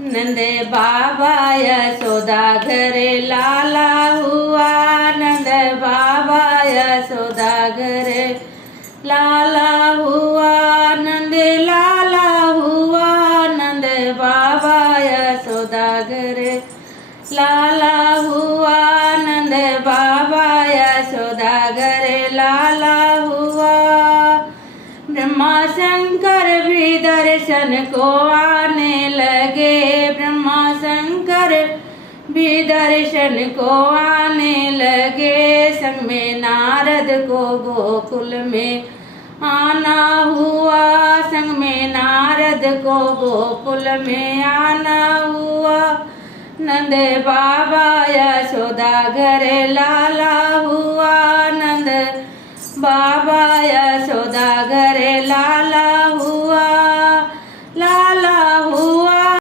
नंद बाबा यशोदा घरे लाला हुआ। नंद बाबा यशोदा घरे लाला हुआ। नंद लाला हुआ। नंद बाबा यशोदा घरे लाला हुआ। नंद बाबा यशोदा घरे लाला हुआ। ब्रह्मा शंकर भी दर्शन को आने लगे। ब्रह्मा शंकर भी दर्शन को आने लगे। संग में नारद को गोकुल में आना हुआ। संग में नारद को गोकुल में आना हुआ। नंद बाबा यशोदा घरे लाला हुआ। नंद बाबा यशोदा घरे लाला हुआ।